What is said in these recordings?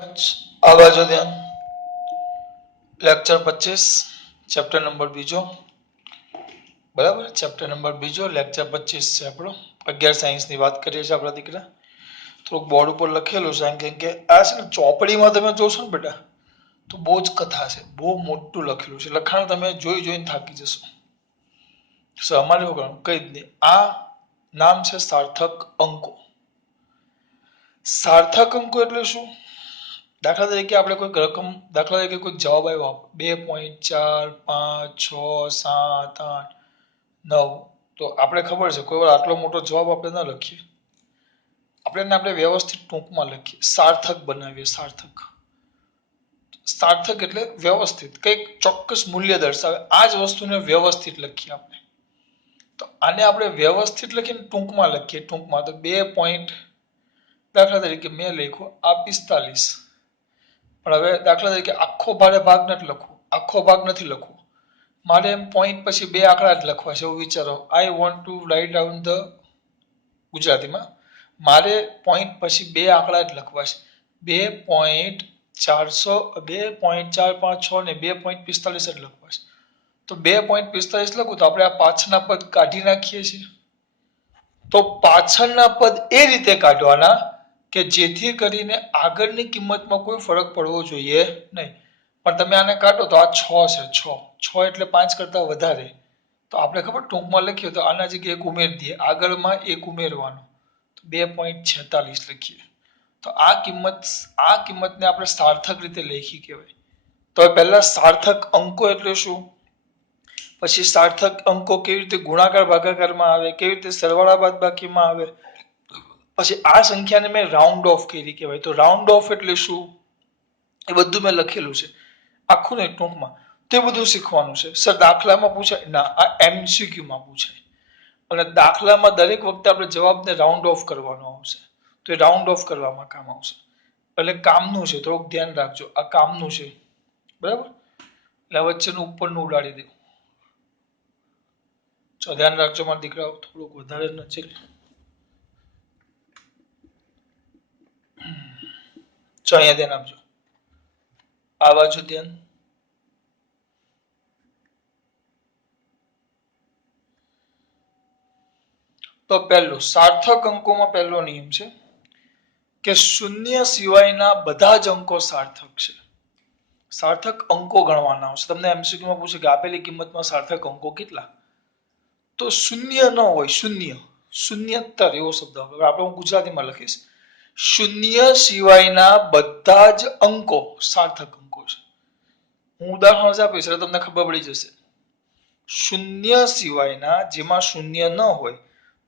આ બાજુ ધ્યાન. લેક્ચર 25 ચેપ્ટર નંબર બીજો. બરાબર, ચેપ્ટર નંબર બીજો લેક્ચર 25 છે આપણો. 11 સાયન્સની વાત કરીએ છીએ આપણા દીકરા. થોડુંક બોર્ડ ઉપર લખેલું છે કેમ કે આ છે ને ચોપડીમાં તમે જોશો ને બેટા તો બહુ જ કથા છે, બહુ મોટું લખેલું છે. લખાણ તમે જોઈને થાકી જશો. અમારે શું કરવાનું કઈ જ નહીં. આ નામ છે સાર્થક અંકો. સાર્થક અંકો એટલે શું? દાખલા તરીકે આપણે કોઈ રકમ, દાખલા તરીકે કોઈ જવાબ આવ્યો 2.4 5 6 7 8 9, તો આપણે ખબર છે કોઈ વાર આટલો મોટો જવાબ આપણે ન લખીએ, આપણે વ્યવસ્થિત ટૂંકમાં લખીએ, સાર્થક બનાવીએ. સાર્થક એટલે વ્યવસ્થિત, કંઈક ચોક્કસ મૂલ્ય દર્શાવે. આ જ વસ્તુને વ્યવસ્થિત લખીએ આપણે. તો આને આપણે વ્યવસ્થિત લખીને ટૂંકમાં લખીએ. ટૂંકમાં તો 2 પોઈન્ટ, દાખલા તરીકે મેં લખ્યો આ 45, પણ હવે દાખલા તરીકે આખો ભાગ નથી લખવો, આખો ભાગ નથી લખવો મારે. એમ પોઈન્ટ પછી 2 આંકડા જ લખવા છે એવું વિચારો. I want to write down the, ગુજરાતીમાં મારે પોઈન્ટ પછી 2 આંકડા જ લખવા છે. 2.456 ને 2.45 જ લખવા છે. તો 2.45 લખું તો આપણે આ પાછળના પદ કાઢી નાખીએ છીએ. તો પાછળના પદ એ રીતે કાઢવાના કે જેથી કરીને આગળની કિંમતમાં કોઈ ફરક પડવો જોઈએ નહીં. પણ તમે આને કાઢો તો આ 6 છે, 6 એટલે 5 કરતા વધારે. તો આપણે ખબર ટૂંકમાં લખીએ તો આના જગ્યાએ 1 ઉમેરી દઈએ, આગળમાં 1 ઉમેરવાનો, તો 2.46 લખીએ. તો આ કિંમતને આપણે સાર્થક રીતે લખી કહેવાય. તો પહેલા સાર્થક અંકો એટલે શું, પછી સાર્થક અંકો કેવી રીતે ગુણાકાર ભાગાકારમાં આવે, કેવી રીતે સરવાળા બાદબાકીમાં આવે, પછી આ સંખ્યાને મેં રાઉન્ડ ઓફ કરી કહેવાય. તો રાઉન્ડ ઓફ એટલે શું એ બધું મેં લખેલું છે, આખું ને ટૂંકમાં. તે બધું શીખવાનું છે. સર દાખલામાં પૂછાય ના, આ એમસીક્યુમાં પૂછાય. અને દાખલામાં દરેક વખતે આપણે જવાબને રાઉન્ડ ઓફ કરવાનો આવશે, તો એ રાઉન્ડ ઓફ કરવામાં કામ આવશે. એટલે કામનું છે, થોડુંક ધ્યાન રાખજો. આ કામનું છે, બરાબર. એટલે વચ્ચેનું ઉપરનું ઉડાડી દઉં. ચો ધ્યાન રાખજો મારા દીકરાઓ, થોડુંક વધારે નજીક. ચો અહીંયા ધ્યાન આપજો, આ બાજુ ધ્યાન. તો પહેલું સાર્થક અંકોમાં પહેલો નિયમ છે કે શૂન્ય સિવાયના બધા જ અંકો સાર્થક છે. સાર્થક અંકો ગણવાના આવશે. તમને એમસીક્યુમાં પૂછે કે આપેલી કિંમતમાં સાર્થક અંકો કેટલા, તો શૂન્ય ન હોય, શૂન્યતર એવો શબ્દ આપણે હું ગુજરાતીમાં લખીશ. શૂન્ય સિવાયના બધા જ અંકો સાર્થક અંકો છે. હું ઉદાહરણ આપીશ એટલે તમને ખબર પડી જશે. શૂન્ય સિવાયના, જેમાં શૂન્ય ન હોય,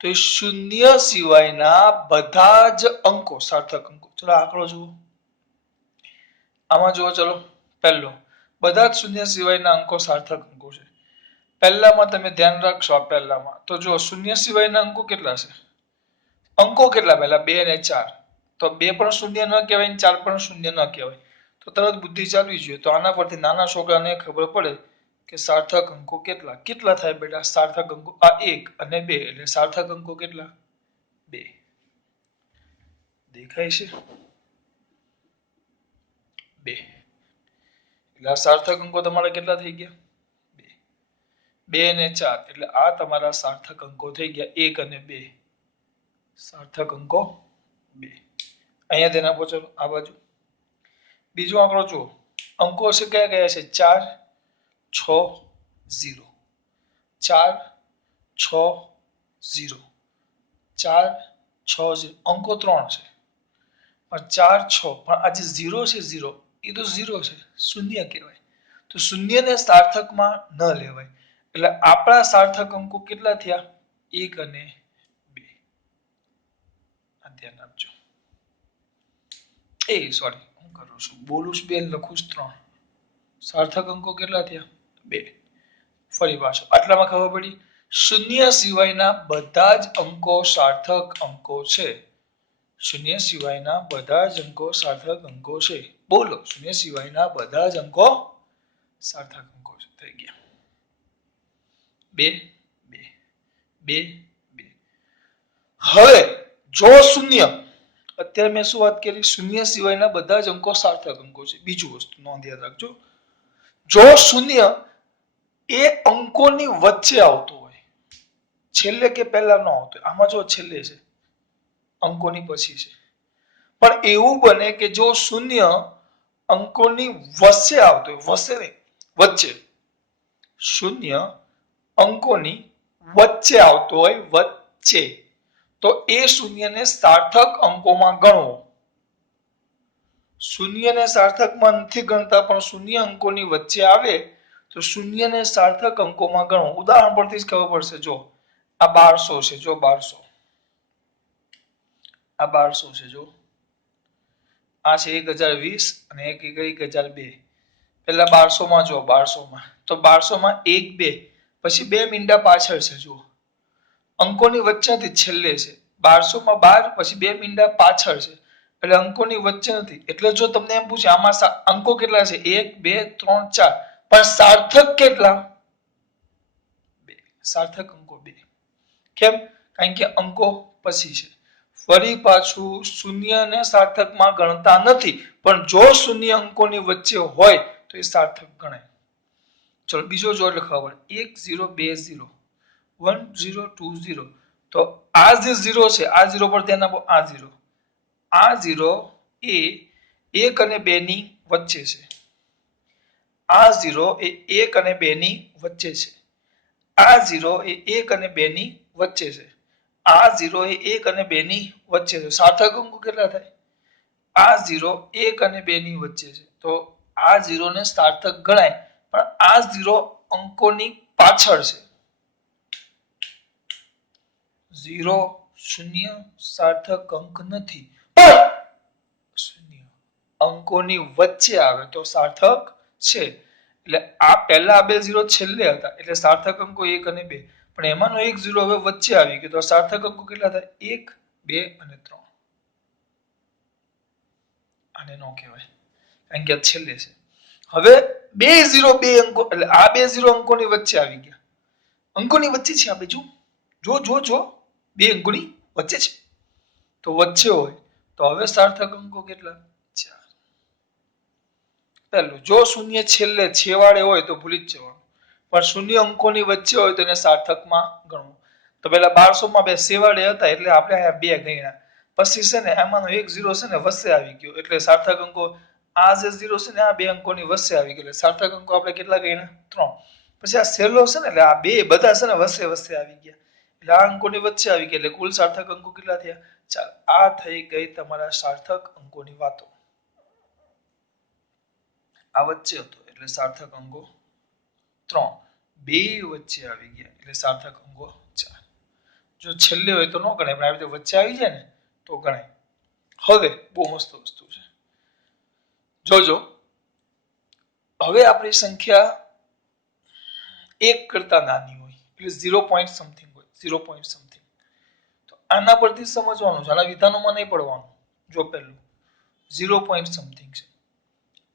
તો એ શૂન્ય સિવાયના બધા જ અંકો સાર્થક અંકો. ચલો આંકડો જુઓ, આમાં જુઓ. ચલો પહેલો, બધા જ શૂન્ય સિવાયના અંકો સાર્થક અંકો છે. પહેલામાં તમે ધ્યાન રાખશો, આ પહેલામાં તો જો શૂન્ય સિવાયના અંકો કેટલા છે, અંકો કેટલા પહેલા 2 અને 4. તો 2 પણ શૂન્ય ન કહેવાય, 4 પણ શૂન્ય ન કહેવાય. તો તરત બુદ્ધિ ચાલવી જોઈએ. તો આના પરથી નાના છોકરાને ખબર પડે કે સાર્થક અંકો કેટલા થાય બેટા. સાર્થક અંકો આ 1 અને 2, એટલે સાર્થક અંકો કેટલા 2. દેખાય છે 2. એટલે આ સાર્થક અંકો તમારા કેટલા થઈ ગયા 2. 2 અને 4 એટલે આ તમારા સાર્થક અંકો થઈ ગયા 1 અને 2. સાર્થક અંકો 2. અહીંયા ધ્યાન આપો. ચલો આ બાજુ બીજો આંકડો જુઓ. અંકો છે કયા કયા છે 4 6 0, 4 6 0, 4 6 0. અંકો 3 છે પણ 4 6, પણ આ જે 0 છે 0 એ તો 0 છે, શૂન્ય કહેવાય. તો શૂન્યને સાર્થકમાં ન લેવાય. એટલે આપણા સાર્થક અંકો કેટલા થયા 1 અને 2. આ ધ્યાન આપજો. સોરી, હું કરું છું, બોલું છું 2, લખું છું 3. સાર્થક અંકો કેટલા થયા 2. ફરી પાછો આટલામાં ખબર પડી. શૂન્ય સિવાયના બધા જ અંકો સાર્થક અંકો છે. શૂન્ય સિવાયના બધા જ અંકો સાર્થક અંકો છે. બોલો, શૂન્ય સિવાયના બધા જ અંકો સાર્થક અંકો છે. થઈ ગયા 2 2 2 2. હવે જો શૂન્ય અત્યારે મેં શું વાત કરી, શૂન્ય સિવાયના બધા જ અંકો સાર્થક અંકો છે. બીજું વસ્તુ નોંધ યાદ રાખજો, જો શૂન્ય એ અંકોની વચ્ચે આવતો હોય, છેલ્લે કે પહેલા ન આવતો, આમાં જો છેલ્લે છે, અંકોની પછી છે, પણ એવું બને કે જો શૂન્ય અંકોની વચ્ચે આવતો હોય, વચ્ચે નહીં, વચ્ચે, શૂન્ય અંકોની વચ્ચે આવતો હોય, વચ્ચે, તો એ શૂન્યને સાર્થક અંકોમાં ગણવો. શૂન્યને સાર્થકમાં નથી ગણતા, પણ શૂન્ય અંકોની વચ્ચે આવે તો શૂન્યને સાર્થક અંકોમાં ગણવું. ઉદાહરણ પરથી જ ખબર પડશે. જો આ 1200 છે, જો 1200, આ 1200 છે, જો આ છે 1020 અને એક 1002. પેલા 1200 માં જો, 1200 માં તો 1200 માં 1 2 પછી 2 મીંડા પાછળ છે. જુઓ અંકોની વચ્ચેથી છેલ્લે છે. 1200 માં 12 પછી 2 મીંડા પાછળ છે, એટલે અંકોની વચ્ચે નથી. એટલે જો તમને એમ પૂછે આમાં અંકો કેટલા છે, 1 2 3 4, પણ સાર્થક કેટલા? 2. સાર્થક અંકો 2. કેમ? કારણ કે અંકો પછી છે. ફરી પાછું શૂન્યને સાર્થકમાં ગણતા નથી, પણ જો શૂન્ય અંકોની વચ્ચે હોય તો એ સાર્થક ગણાય. ચલો બીજો જો એટલે ખબર, 1 0 2 0 1 0 2 0. તો આ જે 0 છે, આ 0 પર ધ્યાન આપો. આ 0, આ 0 એ 1 અને 2 ની વચ્ચે છે. આ 0 એ 1 અને 2 ની વચ્ચે છે. આ 0 એ 1 અને 2 ની વચ્ચે છે. આ 0 એ 1 અને 2 ની વચ્ચે છે. સાર્થક અંકો કેટલા થાય? આ 0 1 અને 2 ની વચ્ચે છે, તો આ 0 ને સાર્થક ગણાય, પણ આ 0 અંકોની પાછળ છે. 0 શૂન્ય સાર્થક અંક નથી, પણ શૂન્ય અંકોની વચ્ચે આવે તો સાર્થક છે. એટલે આ પહેલા બે 0 છેલ્લે હતા, એટલે સાર્થક અંકો 1 અને 2, પણ એમાંનો એક 0 હવે વચ્ચે આવી ગયો, તો સાર્થક અંકો કેટલા થાય? 1 2 અને 3. આને નો કહેવાય, કારણ કે છેલ્લે છે. હવે 2 0 2 અંકો, એટલે આ 2 0 અંકોની વચ્ચે આવી ગયા. અંકોની વચ્ચે છે આ બીજું, જો જો જો 2 અંકોની વચ્ચે છે, તો વચ્ચે હોય તો હવે સાર્થક અંકો કેટલા? 4. પહેલું, જો શૂન્ય છેલ્લે છેવાડે હોય તો ભૂલી જ જવાનું, પણ શૂન્ય અંકોની વચ્ચે હોય તો એને સાર્થકમાં ગણવું. તો પેલા 1200 માં બે છેવાડે હતા, એટલે આપણે અહીંયા 2 ગણ્યા. પછી છે ને આમાંનો એક 0 છે ને વચ્ચે આવી ગયો, એટલે સાર્થક અંકો આ જે 0 છે ને આ 2 અંકોની વચ્ચે આવી ગયો, એટલે સાર્થક અંકો આપણે કેટલા ગણ્યા? 3. પછી આ છેલ્લો છે ને, એટલે આ બે બધા છે ને વચ્ચે વચ્ચે આવી ગયા, એટલે આ અંકોની વચ્ચે આવી ગયા, એટલે કુલ સાર્થક અંકો કેટલા થયા? 4. આ થઈ ગઈ તમારા સાર્થક અંકોની વાતો. આ વચ્ચે હતો એટલે સાર્થક અંકો 3, બે વચ્ચે આવી ગયા એટલે સાર્થક અંકો 4. જો છેલ્લે હોય તો ન ગણાય, પણ આવી રીતે વચ્ચે આવી જાય ને તો ગણાય. હવે બહુ મસ્ત વસ્તુ છે, જોજો. હવે આપણી સંખ્યા 1 કરતા નાની હોય, એટલે 0 પોઈન્ટ સમથિંગ હોય, 0 પોઈન્ટ સમથિંગ, તો આના પરથી સમજવાનું છે, આના વિધાનોમાં નહીં પડવાનું. જો પહેલું 0 પોઈન્ટ સમથિંગ છે,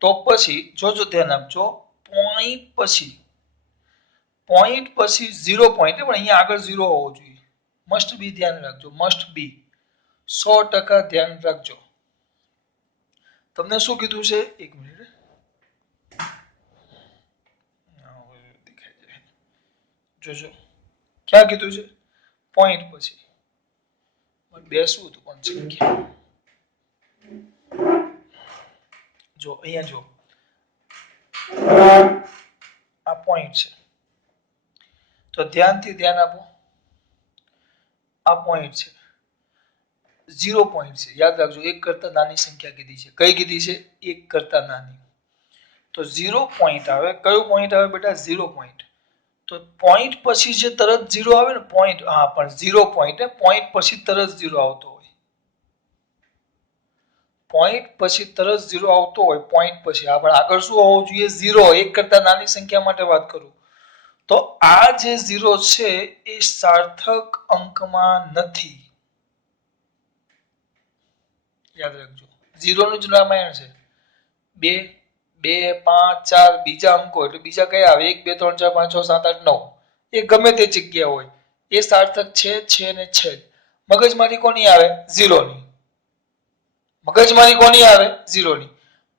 તો પછી જોજો, ધ્યાન આપજો, પોઈન્ટ પછી 0 પોઈન્ટ, પણ અહીંયા આગળ 0 હોવો જોઈએ. મસ્ટ બી ધ્યાન રાખજો, મસ્ટ બી 100% ધ્યાન રાખજો. તમને શું કીધું છે? 1 મિનિટ, જોજો ક્યાં કીધું છે? પોઈન્ટ પછી. બે શું હતું પણ સંખ્યા, જો અહીંયા જો આ પોઈન્ટ છે, તો ધ્યાનથી ધ્યાન આપો. આ પોઈન્ટ છે, 0 પોઈન્ટ છે, યાદ રાખજો. 1 કરતા નાની સંખ્યા કીધી છે. કઈ કીધી છે? 1 કરતા નાની. તો 0 પોઈન્ટ આવે. કયું પોઈન્ટ આવે બેટા? 0 પોઈન્ટ. તો પોઈન્ટ પછી જે તરત 0 આવે ને, પોઈન્ટ, હા, પણ 0 પોઈન્ટ, પોઈન્ટ પછી તરત 0 આવતો હોય, પોઈન્ટ પછી તરત 0 આવતો હોય, પોઈન્ટ પછી. હા, પણ આગળ શું હોવું જોઈએ? 0. 1 કરતા નાની સંખ્યા માટે વાત કરું. તો આ જે 0 છે એ સાર્થક અંકમાં નથી, યાદ રાખજો. 0 નું જ રામાયણ છે. 2 2 5 4 બીજા અંકો, એટલે બીજા કયા આવે? 1 2 3 4 5 6 7 8 9. એ ગમે તે જગ્યા હોય, એ સાર્થક છે ને છે. મગજમારી કોની આવે? 0 ની. મગજમારી કોની આવે? 0 ની.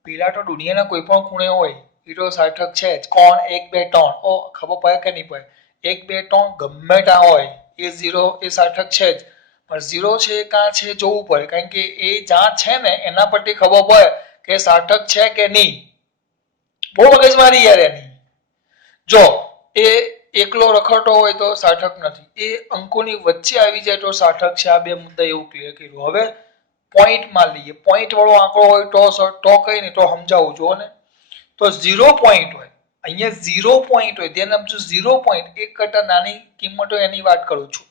પેલા તો દુનિયાના કોઈ પણ ખૂણે હોય એ તો સાર્થક છે જ. કોણ? 1 2 3. ઓ ખબર પડે કે નહીં પડે? 1 2 3 ગમે ત્યાં હોય એ 0 એ સાર્થક છે જ. પણ 0 છે કાં છે જોવું પડે, કારણ કે એ જ્યાં છે ને એના પરથી ખબર પડે કે સાર્થક છે કે નહીં. બહુ મગજમારી યાર એની. જો એ એકલો રખડતો હોય તો સાર્થક નથી, એ અંકોની વચ્ચે આવી જાય તો સાર્થક છે. આ બે મુદ્દા એવું ક્લિયર કર્યું. હવે પોઈન્ટ માં લઈએ. પોઈન્ટ વાળો આંકડો હોય તો કઈ નહીં, તો સમજાવું જુઓ ને. તો 0 પોઈન્ટ હોય, અહીંયા 0 પોઈન્ટ હોય, ધ્યાન આપજો. 0 પોઈન્ટ, એક કરતા નાની કિંમત હોય એની વાત કરું છું.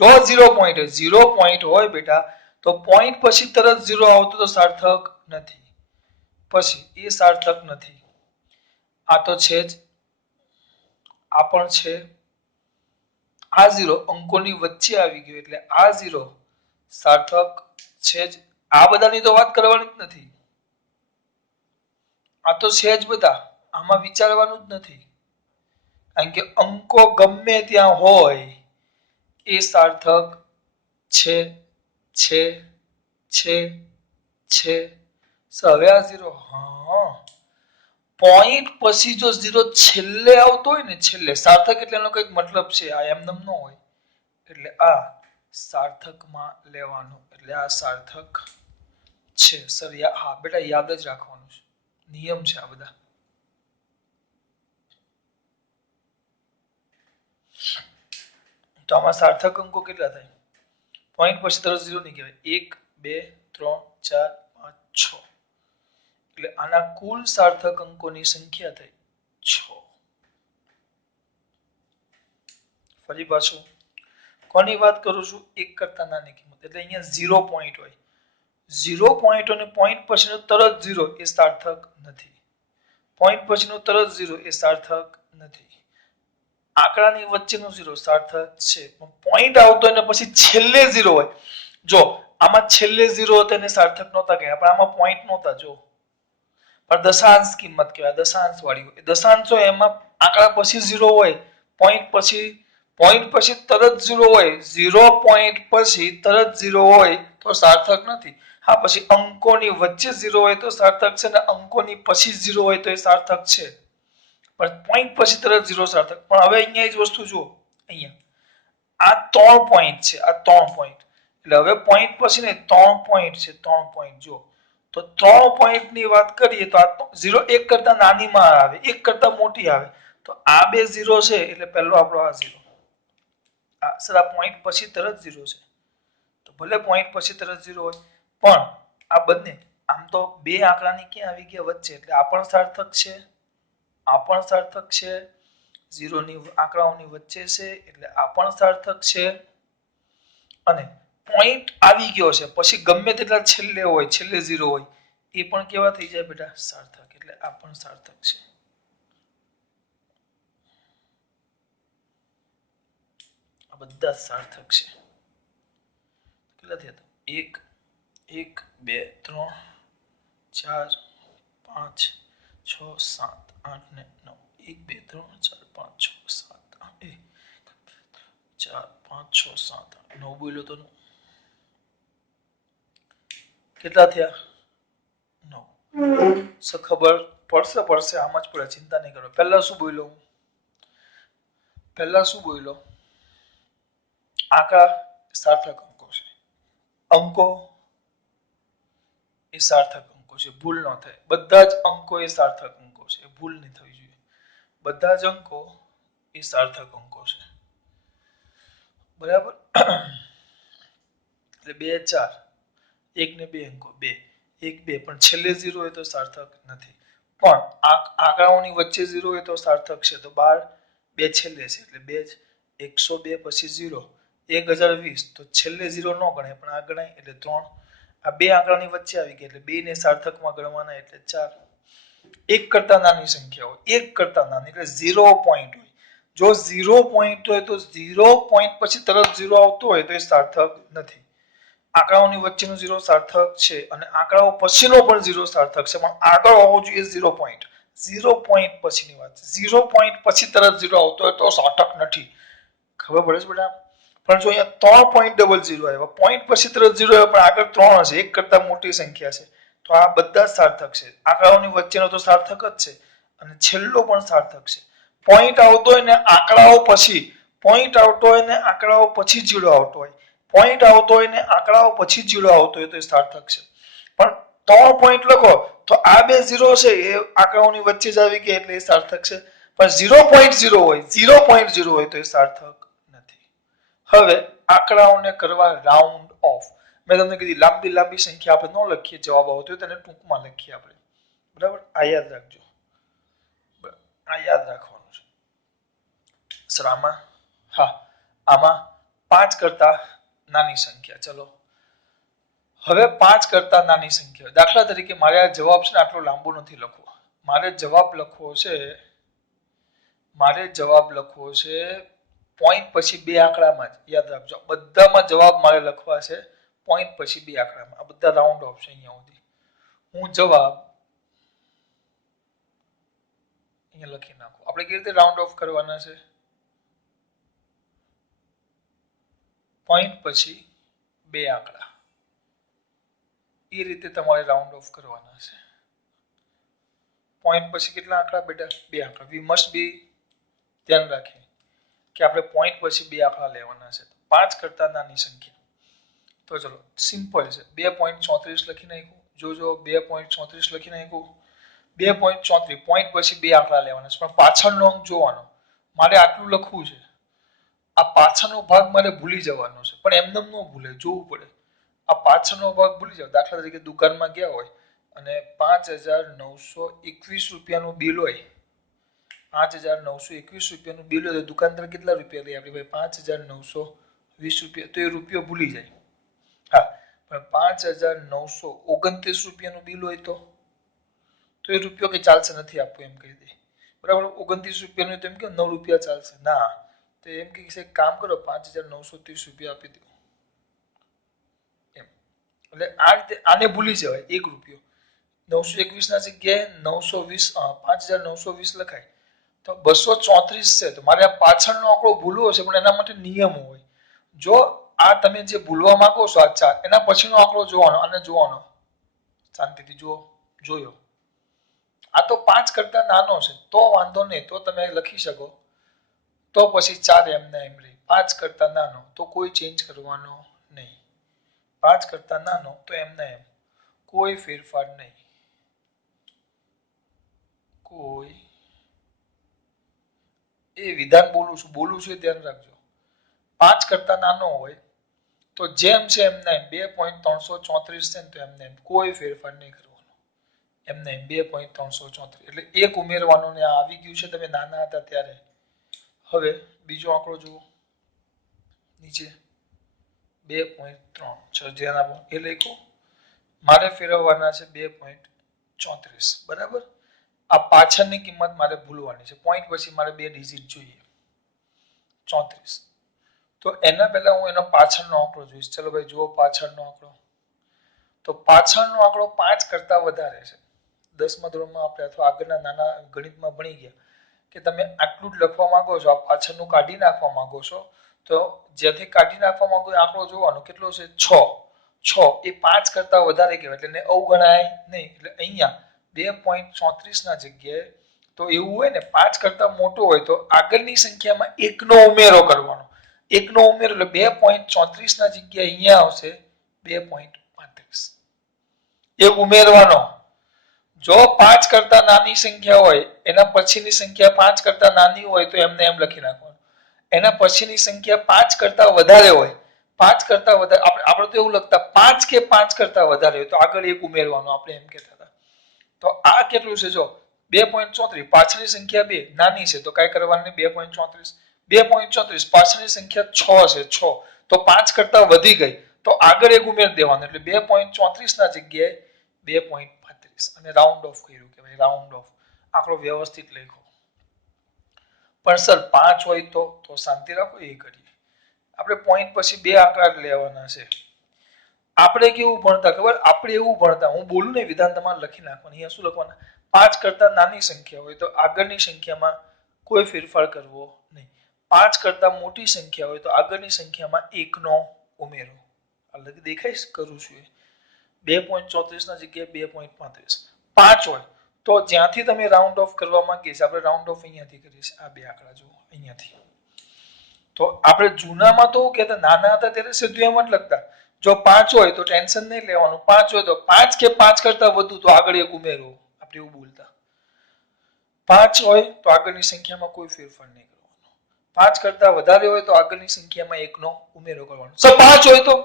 જો 0 પોઈન્ટ હોય, 0 પોઈન્ટ હોય બેટા, તો પોઈન્ટ પછી તરત 0 આવતું તો સાર્થક નથી. પછી એ સાર્થક નથી. આ તો છે જ, આ પણ છે. આ 0 અંકોની વચ્ચે આવી ગયો એટલે આ 0 સાર્થક છે જ. આ બધાની તો વાત કરવાની જ નથી. આ તો છે જ બધા, આમાં વિચારવાનું જ નથી. કારણ કે અંકો ગમે ત્યાં હોય એ સાર્થક છે છે છે છે. હવે આ 0, હા, પોઈન્ટ પછી જો 0 છેલ્લે આવતો હોય ને, છેલ્લે સાર્થક એટલે એનો કંઈક મતલબ છે, આ એમનેમ ન હોય. એટલે આ સાર્થકમાં લેવાનું, એટલે આ સાર્થક છે. સર હા બેટા, યાદ જ રાખવાનું છે, નિયમ છે આ બધા. તો આમાં સાર્થક અંકો કેટલા થાય? પોઈન્ટ પછી તરત 0 નહીં કહેવાય. 1 2 3 4 5 6. એટલે આના કુલ સાર્થક અંકોની સંખ્યા થઈ 6. ફરી પાછું કોની વાત કરું છું? એક કરતા નાની કિંમત. એટલે અહીંયા 0 પોઈન્ટ હોય, 0 પોઈન્ટ અને પોઈન્ટ પછીનો તરત 0 એ સાર્થક નથી. પોઈન્ટ પછીનો તરત 0 એ સાર્થક નથી. આંકડાની વચ્ચેનો 0 સાર્થક છે. પોઈન્ટ આવતો અને પછી છેલ્લે 0 હોય. જો આમાં છેલ્લે 0 હતો એને સાર્થક નહોતા કહેવાય, પણ આમાં પોઈન્ટ નહોતા. જો પણ દશાંશ કિંમત કહેવાય, દશાંશ વાળી હોય. દશાંશ હોય એમાં આંકડા પછી 0 હોય, પોઈન્ટ પછી તરત 0 હોય, 0 પોઈન્ટ પછી તરત 0 હોય તો સાર્થક નથી. હા, પછી અંકોની વચ્ચે 0 હોય તો સાર્થક છે, ને અંકોની પછી 0 હોય તો એ સાર્થક છે. પણ પોઈન્ટ પછી તરત 0 સાર્થક. પણ હવે અહીંયા જ વસ્તુ જુઓ, અહીંયા આ 3 પોઈન્ટ છે, આ 3 પોઈન્ટ. એટલે હવે પોઈન્ટ પછી ને 3 પોઈન્ટ છે, 3 પોઈન્ટ. જો તો 3 પોઈન્ટ ની વાત કરીએ તો આ 0 એક કરતા નાની માં આવે, એક કરતા મોટી આવે. તો આ બે 0 છે એટલે પહેલો આપણો આ 0. આ સર આ પોઈન્ટ પછી તરત 0 છે, તો ભલે પોઈન્ટ પછી તરત 0 હોય, પણ આ બંને આમ તો બે આંકડાની ક્યાં આવી ગયા? વચ્ચે. એટલે આ પણ સાર્થક છે, આ પણ સાર્થક છે. 0 ની આંકડાઓની વચ્ચે છે એટલે આ પણ સાર્થક છે. અને પોઈન્ટ આવી ગયો છે પછી ગમે તેટલા છેલ્લે હોય, છેલ્લે 0 હોય, એ પણ કેવા થઈ જાય બેટા? સાર્થક. એટલે આ પણ સાર્થક છે. આ બધા સાર્થક છે. કેટલા થયા? 1 1 2 3 4 5 6 7 8 ને 9. 1 2 3 4 5 6 7 8 4 5 6 7 9 બોલ્યો તો કેટલા થયા? 9. ખબર પડશે આમ જ પડે, ચિંતા નહીં કરો. પહેલા શું બોલ્યો? આંકડા સાર્થક અંકો છે, અંકો એ સાર્થક અંકો છે. ભૂલ ન થાય, બધા જ અંકો એ સાર્થક અંકો છે, ભૂલ નહીં થવી જોઈએ. બધા જ અંકો એ સાર્થક અંકો છે, બરાબર? એટલે 2 4, 1 ને 2 અંકો 2 1 2, પણ છેલ્લે 0 હોય તો સાર્થક નથી. પણ આંકડાઓની વચ્ચે 0 હોય તો સાર્થક છે. તો 12 2 છેલ્લે છે એટલે 2 102 પછી 0 1020, તો છેલ્લે 0 ન ગણાય પણ આ ગણાય એટલે 3. આ બે આંકડાની વચ્ચે આવી ગયા એટલે 2 ને સાર્થકમાં ગણવાના એટલે 4. એક કરતા નાની સંખ્યા હોય, એક કરતા નાની એટલે 0 પોઈન્ટ હોય. જો 0 પોઈન્ટ હોય તો 0 પોઈન્ટ પછી તરત 0 આવતો હોય તો એ સાર્થક નથી. આંકડાઓની વચ્ચેનો 0 સાર્થક છે અને આંકડાઓ પછીનો પણ 0 સાર્થક છે, પણ આગળ હોવો જોઈએ 0 પોઈન્ટ. 0 પોઈન્ટ પછીની વાત છે. 0 પોઈન્ટ પછી તરત 0 આવતો હોય તો સાર્થક નથી. ખબર પડે છે બેટા? પણ જો અહીંયા 3.00 આવ્યા, પોઈન્ટ પછી તરત 0 આવ્યો, પણ આગળ 3 હશે, એક કરતા મોટી સંખ્યા છે, તો આ બધા સાર્થક છે. આંકડાઓની વચ્ચેનો તો સાર્થક જ છે અને છેલ્લો પણ સાર્થક છે. પોઈન્ટ આવતો હોય ને આંકડાઓ પછી, પોઈન્ટ આવતો હોય ને આંકડાઓ પછી 0 આવતો હોય, પોઈન્ટ આવતો હોય ને આંકડાઓ પછી 0 આવતો હોય તો એ સાર્થક છે. પણ 3 પોઈન્ટ લખો તો આ બે 0 છે એ આંકડાઓની વચ્ચે જ આવી ગયા એટલે એ સાર્થક છે. પણ 0.0 હોય, 0.0 હોય તો એ સાર્થક નથી. હવે આંકડાઓને કરવા રાઉન્ડ ઓફ. મેં તમને કીધી લાંબી લાંબી સંખ્યા આપણે ન લખીએ, જવાબ આવતો હોય તેને ટૂંકમાં લખીએ આપણે. બરાબર, આ યાદ રાખજો, આ યાદ રાખવાનું છે સર. આમાં હા, આમાં 5 કરતા નાની સંખ્યા. ચલો હવે 5 કરતા નાની સંખ્યા, દાખલા તરીકે મારે આ જવાબ છે ને આટલો લાંબો નથી લખવો. મારે જવાબ લખવો છે પોઈન્ટ પછી બે આંકડામાં જ. યાદ રાખજો, બધામાં જવાબ મારે લખવા છે પોઈન્ટ પછી બે આંકડામાં. આ બધા રાઉન્ડ ઓફ છે. અહીંયા સુધી હું જવાબ અહીંયા લખી નાખું. આપણે કેવી રીતે રાઉન્ડ ઓફ કરવાના છે? પોઈન્ટ પછી બે આંકડા, એ રીતે તમારે રાઉન્ડ ઓફ કરવાના છે. પોઈન્ટ પછી કેટલા આંકડા બેટા? બે આંકડા. વી મસ્ટ બી ધ્યાન રાખીએ કે આપણે પોઈન્ટ પછી બે આંકડા લેવાના છે. 5 કરતા નાની સંખ્યા. તો ચલો સિમ્પલ છે, 2.34 લખી નાખ્યું. જોજો 2.34 લખી નાખ્યું. 2.34 પોઈન્ટ પછી બે આંકડા લેવાના છે, પણ પાછળનો અંક જોવાનો. મારે આટલું લખવું છે, આ પાછળનો ભાગ મારે ભૂલી જવાનો છે, પણ એમને ન ભૂલે, જોવું પડે. આ પાછળનો ભાગ ભૂલી જાવ. દાખલા તરીકે દુકાનમાં ગયા હોય અને 5,921 રૂપિયાનું બિલ હોય, 5,921 રૂપિયાનું બિલ હોય તો દુકાનદાર કેટલા રૂપિયા લે આપણી ભાઈ? 5,920 રૂપિયા. તો એ રૂપિયો ભૂલી જાય. હા, પણ 5,929 રૂપિયાનું બિલ હોય તો એ રૂપિયો કે ચાલશે, નથી આપવું એમ કહી દે. બરાબર, 29 રૂપિયાનું તો એમ કે 9 રૂપિયા ચાલશે. ના, તો એમ કે એક કામ કરો 5,930 રૂપિયા આપી દો એમ. એટલે આ રીતે આને ભૂલી જવાય. 1 રૂપિયો 921 ના જગ્યાએ 920, 5,920 લખાય તો 234 છે. તો મારે આ પાછળનો આંકડો ભૂલવો છે, પણ એના માટે નિયમો હોય. જો આ તમે જે ભૂલવા માંગો છો આ 4, એના પછીનો આંકડો જોવાનો અને જોવાનો. શાંતિથી જોયો. આ તો 5 કરતા નાનો છે તો વાંધો નહીં, તો તમે લખી શકો. તો પછી 4 એમના એમ રહી. 5 કરતા નાનો તો કોઈ ચેન્જ કરવાનો નહીં. 5 કરતા નાનો તો એમના એમ, કોઈ ફેરફાર નહીં. કોઈ એ વિધાન બોલું છું ધ્યાન રાખજો. 5 કરતા નાનો હોય તો જેમ છે એમના એમ. 2.334 છે ને તો એમને એમ, કોઈ ફેરફાર નહીં કરવાનો. એમને 2.334 એટલે એક ઉમેરવાનો ને આ આવી ગયું છે તમે નાના હતા ત્યારે. હવે બીજો આંકડો જુઓ નીચે 2.3. ચલો ધ્યાન આપો. એ લખ્યું મારે ફેરવવાના છે 2.34. બરાબર, આ પાછળની કિંમત મારે ભૂલવાની છે. પોઈન્ટ પછી મારે 2 ડિજિટ જોઈએ. 34. તો એના પહેલા હું એનો પાછળનો આંકડો જોઈશ. ચલો ભાઈ જુઓ પાછળનો આંકડો. તો પાછળનો આંકડો 5 કરતા વધારે છે. 10મા ધોરણમાં આપણે અથવા આગળના નાના ગણિતમાં ભણી ગયા કે તમે આટલું જ લખવા માંગો છો, આ પાછળનું કાઢી નાખવા માંગો છો, તો જેથી કાઢી નાખવા માંગો એ આંકડો જોવાનો કેટલો છે? 6. એ 5 કરતા વધારે કહેવાય એટલે એને અવગણાય નહીં. એટલે અહીંયા 2.34 ના જગ્યાએ તો એવું હોય ને 5 કરતા મોટો હોય તો આગળની સંખ્યામાં 1 નો ઉમેરો કરવાનો. 1 નો ઉમેરો એટલે 2.34 ના જગ્યાએ અહીંયા આવશે 2.35. એ ઉમેરવાનો. જો 5 કરતા નાની સંખ્યા હોય એના પછીની સંખ્યા 5 કરતા નાની હોય તો એમને એમ લખી નાખવાનું. એના પછીની સંખ્યા 5 કરતા વધારે હોય, 5 કરતા વધારે આપણે તો એવું લખતા 5 કે 5 કરતા વધારે હોય તો આગળ એક ઉમેરવાનું. આપણે એમ કહેતા હતા. તો આ કેટલું છે? જો 2.34, પાછળની સંખ્યા 2 નાની છે તો કઈ કરવાનું નહીં. 2.34 2.34 પાછળની સંખ્યા 6 છે, 6 તો 5 કરતા વધી ગઈ તો આગળ એક ઉમેર દેવાનું. એટલે 2.34 ના જગ્યાએ 2.35 અને રાઉન્ડ ઓફ કર્યું કે ભાઈ રાઉન્ડ ઓફ. આંકડો વ્યવસ્થિત લખો. પણ સર 5 હોય તો શાંતિ રાખો, એ કરીએ. આપણે પોઈન્ટ પછી બે આંકડા લેવાના છે. આપણે કેવું ભણતા ખબર? આપણે એવું ભણતા, હું બોલું ને વિધાન તમારે લખી નાખવાનું. અહીંયા શું લખવાના? 5 કરતા નાની સંખ્યા હોય તો આગળની સંખ્યામાં કોઈ ફેરફાર કરવો નહીં. 5 કરતા મોટી સંખ્યા હોય તો આગળની સંખ્યામાં 1 નો ઉમેરો. અલગ દેખાય કરું છું. 2.34 ના જગ્યાએ 2.35. 5 હોય તો જ્યાંથી તમે રાઉન્ડ ઓફ કરવા માંગીએ છીએ, આપણે રાઉન્ડ ઓફ અહીંયાથી કરીએ છીએ. આ બે આંકડા જુઓ અહીંયાથી. તો આપણે જૂનામાં તો કહેતા નાના હતા ત્યારે સીધું એમ જ લખતા. જો 5 હોય તો ટેન્શન નહીં લેવાનું. 5 હોય તો 5 કે 5 કરતા વધુ તો આગળ એક ઉમેરો. આપણે એવું બોલતા. 5 હોય તો આગળની સંખ્યામાં કોઈ ફેરફાર નહીં કરવાનો. 5 કરતા વધારે હોય તો આગળની સંખ્યામાં 1 નો ઉમેરો કરવાનો. સર 5 હોય તો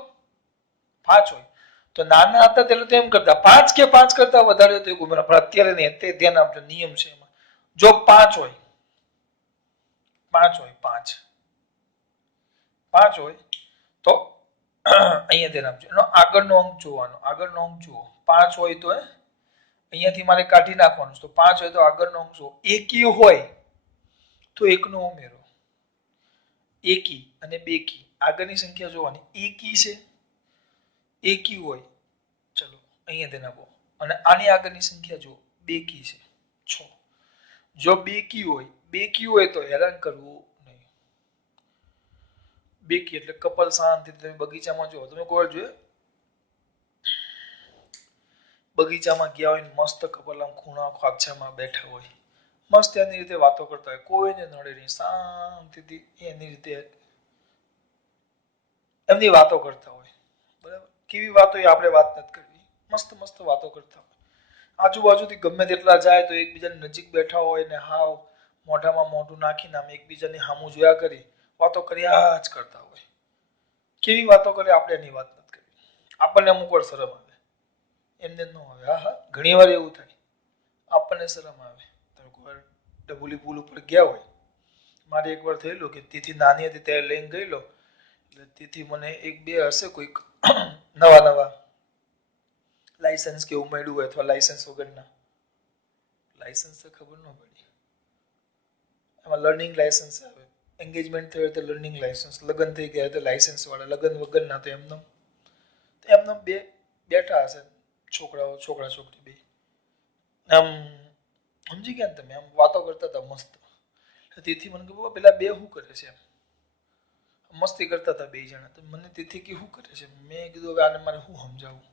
5 હોય તો નાના હતા ત્યારે તો એમ કરતા 5 કે 5 કરતા વધારે હોય તો એક ઉમેરો. પણ અત્યારે નહીં, તે ધ્યાન આપજો, નિયમ છે એમાં. જો 5 હોય 5 હોય તો અહીંયા ધ્યાન આપજો. એનો આગળનો અંક જોવાનો. આગળનો અંક જુઓ. 5 હોય તો અહીંયાથી મારે કાઢી નાખવાનું. તો 5 હોય તો આગળનો અંક જુઓ. એકી હોય તો 1 નો ઉમેરો. એકી અને બેકી આગળની સંખ્યા જોવાની. એકી છે, એકી હોય, ચલો અહીંયા ધ્યાન આપો. અને આની આગળની સંખ્યા જુઓ, બેકી છે 6. જો બેકી હોય તો હેરાન કરવું નહીં. બેકી એટલે કપલ શાંતિ. તમે બગીચામાં જુઓ, તમે કોઈ જોયું બગીચામાં ગયા હોય ને મસ્ત કપલ આમ ખૂણા ખાપછામાં બેઠા હોય, મસ્ત એની રીતે વાતો કરતા હોય, કોઈને નડે નહીં, શાંતિથી એની રીતે એમની વાતો કરતા હોય. બરાબર? કેવી વાતો એ આપણે વાત નથી કરવી. મસ્ત મસ્ત વાતો કરતા હોય. આજુબાજુથી ગમે તેટલા જાય તો એકબીજાની નજીક બેઠા હોય ને હાવ મોઢામાં મોઢું નાખીને આમ એકબીજાની સામું જોયા કરી વાતો કર્યા જ કરતા હોય. કેવી વાતો કરે આપણે એની વાત નથી કરવી. આપણને અમુક વાર શરમ આવે, એમને ન આવે. હા, ઘણી વાર એવું થાય, આપણને શરમ આવે. તમે કોઈ વાર ડબુલી પુલ ઉપર ગયા હોય, મારે એકવાર થયેલું કે તેથી નાની હતી ત્યારે લઈને ગયેલો, એટલે તેથી મને એક બે હશે કોઈક નવા લાયસન્સ કેવું મળ્યું હોય અથવા લાયસન્સ વગરના. લાયસન્સ તો ખબર ન પડી. એમાં લર્નિંગ લાયસન્સ આવે. એન્ગેજમેન્ટ થયું તો લર્નિંગ લાયસન્સ, લગ્ન થઈ ગયા તો લાયસન્સ વાળા, લગ્ન વગરના તો એમને બે બેઠા હશે છોકરા છોકરી બે. આમ સમજી ગયા ને તમે? આમ વાતો કરતા હતા મસ્ત. તેથી મને કહ્યું પેલા બે શું કરે છે? મસ્તી કરતા હતા બે જણા. તો મને તેથી કે શું કરે છે? મેં કીધું હવે આને મારે શું સમજાવું?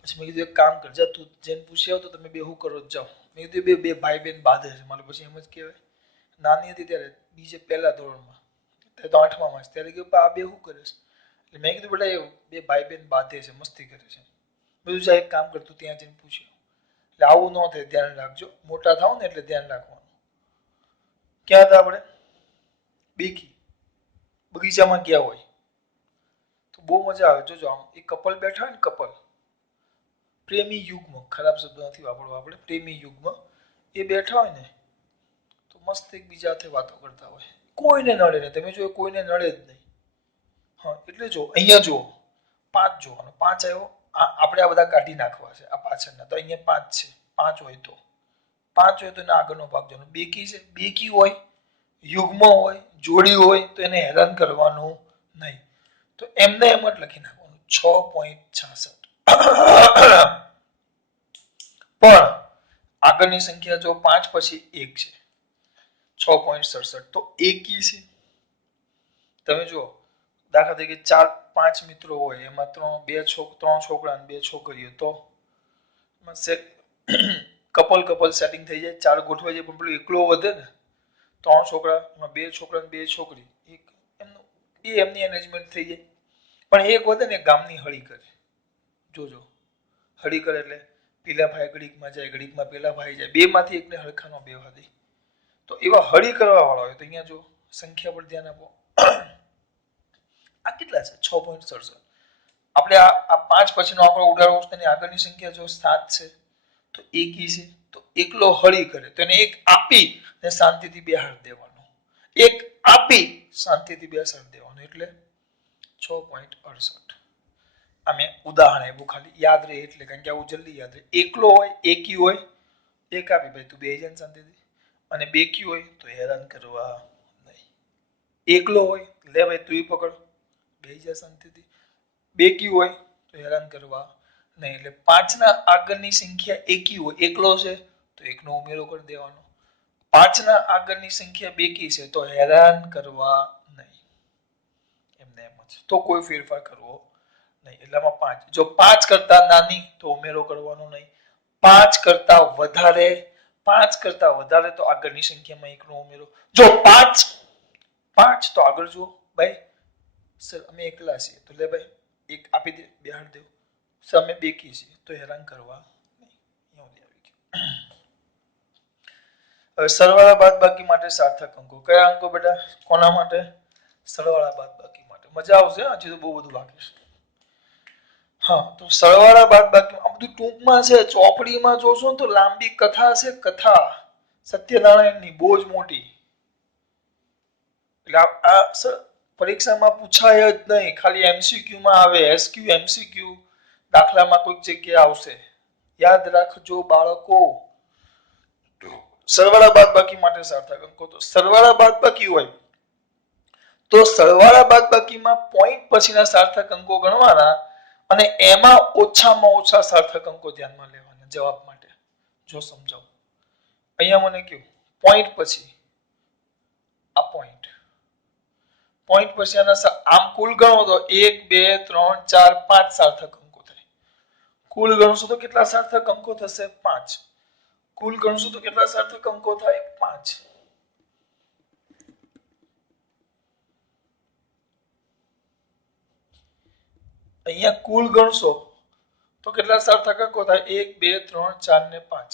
પછી મેં કીધું એક કામ કર, જા તું જેને પૂછી આવતો તમે બે શું કરો જાઓ. મેં કીધું બે ભાઈ બેન બાંધે છે. મારે પછી એમ જ કહેવાય. નાની હતી ત્યારે બીજે પહેલા ધોરણમાં, ત્યારે તો 8માં જ, ત્યારે કહ્યું આ બે શું કરે છે? એટલે મેં કીધું બેટા એ બે ભાઈ બેન બાંધે છે, મસ્તી કરે છે. બધું જા એક કામ કરતું ત્યાં જઈને પૂછ્યું. એટલે આવું ન થાય, ધ્યાન રાખજો. મોટા થાવ ને એટલે ધ્યાન રાખવાનું. ક્યાં હતા આપણે? બેકી બગીચામાં ગયા હોય તો બહુ મજા આવે. જોજો આમ એક કપલ બેઠા હોય ને, કપલ પ્રેમી યુગ્મ, ખરાબ શબ્દ નથી વાપરવો આપણે, પ્રેમી યુગ્મ એ બેઠા હોય ને તો મસ્ત એકબીજા સાથે વાતો કરતા હોય, કોઈને નડે નહીં. તમે જો કોઈને નડે જ નહીં. હા, એટલે જો અહીંયા જુઓ 5 જોવાનો. 5 આવ્યો, આપણે આ બધા કાઢી નાખવા છે આ પાછળના. તો અહીંયા 5 છે. 5 હોય તો 5 હોય તો એના આગળનો ભાગ જોવાનો. બેકી છે, બેકી હોય, યુગ્મ હોય, જોડી હોય તો એને હેરાન કરવાનું નહીં. તો એમને એમ જ લખી નાખવાનું 6.66. પણ આગળની સંખ્યા જો 5 પછી 1 છે, 6.67 તો એકી છે. તમે જુઓ દાખલા તરીકે 4-5 મિત્રો હોય, એમાં 3 છોકરા અને 2 છોકરીઓ, તો કપલ સેટિંગ થઈ જાય, 4 ગોઠવાઈ જાય. પણ પેલું એકલો વધે ને, 3 છોકરા એમાં 2 છોકરા અને 2 છોકરી, એમની એરેન્જમેન્ટ થઈ જાય. પણ એક વધે ને ગામની હળી કરે. જોજો હળી કરે એટલે પેલા ભાઈ ઘડીકમાં જાય, ઘડીકમાં પેલા ભાઈ જાય, બે માંથી એકને હરખાનો બેવા દે. તો એવા હળી કરવા વાળા હોય તો અહીંયા જો સંખ્યા પર ધ્યાન આપો. આ કેટલા છે? 6.67. આપણે આ 5 પછીનો આંકડો ઉડાડવો છે, તેની આગળની સંખ્યા જો 7 છે તો એકી છે. તો એકલો હળી કરે તો એને એક આપી ને શાંતિથી બેહાડ દેવાનો. એક આપી શાંતિથી બેસાડ દેવાનો એટલે 6.68. આ મેં ઉદાહરણ આપ્યું, ખાલી યાદ રહે એટલે, કારણ કે આવું જલ્દી યાદ રહે. એકલો હોય, એકી હોય, એક આપી ભાઈ તું બે જણ શાંતિથી. અને બેકી હોય તો હેરાન કરવા નહીં. એકલો હોય લે ભાઈ તું પકડ, બે જા શાંતિથી. બેકી હોય તો હેરાન કરવા નહીં. એટલે 5 ના આગળની સંખ્યા એકી હોય, એકલો છે તો 1 નો ઉમેરો કરી દેવાનો. 5 ના આગળની સંખ્યા બેકી છે તો હેરાન કરવા નહીં, એમને એમ જ તો કોઈ ફેરફાર કરવો નહીં. એટલામાં 5, જો 5 કરતા નાની તો ઉમેરો કરવાનો નહીં, 5 કરતા વધારે, 5 કરતા વધારે તો આગળની સંખ્યામાં 1 નો ઉમેરો. જો 5 તો આગળ જુઓ ભાઈ, સર અમે એકલા છીએ તો લે ભાઈ 1 આપી દે, બેહાડ દે. સર અમે બેકી છીએ તો હેરાન કરવા નહીં. હવે સરવાળા બાદબાકી માટે સાર્થક અંકો. કયા અંકો બેટા? કોના માટે? સરવાળા બાદબાકી માટે. મજા આવશે, હજી તો બહુ બધું બાકી છે. હા, તો સરવાળા બાદબાકી આ બધું ટૂંકમાં છે. ચોપડીમાં જોશો ને તો લાંબી કથા છે, કથા સત્યનારાયણની બહુ જ મોટી. એટલે આ પરીક્ષામાં પૂછાય જ નહીં, ખાલી એમસીક્યુ માં આવે, એસક્યુ એમસીક્યુ દાખલામાં કોઈક જગ્યાએ આવશે. યાદ રાખજો બાળકો. સરવાળા બાદબાકી માટે સાર્થક અંકો. તો સરવાળા બાદબાકી હોય તો સરવાળા બાદબાકીમાં પોઈન્ટ પછીના સાર્થક અંકો ગણવાના અને એમાં ઓછામાં ઓછા સાર્થક અંકો ધ્યાનમાં લેવાના જવાબ માટે. જો સમજાવું, અહીંયા મને કહ્યું પોઈન્ટ પછી આ પોઈન્ટ પછી આમ કુલ ગણો તો 1 2 3 4 5 સાર્થક અંકો થાય. કુલ ગણશો તો કેટલા સાર્થક અંકો થશે? 5. કુલ ગણશો તો કેટલા સાર્થક અંકો થાય? 5. અહીંયા કુલ ગણશો તો કેટલા સાર્થક અંકો થાય? 1 2 3 4 ને 5.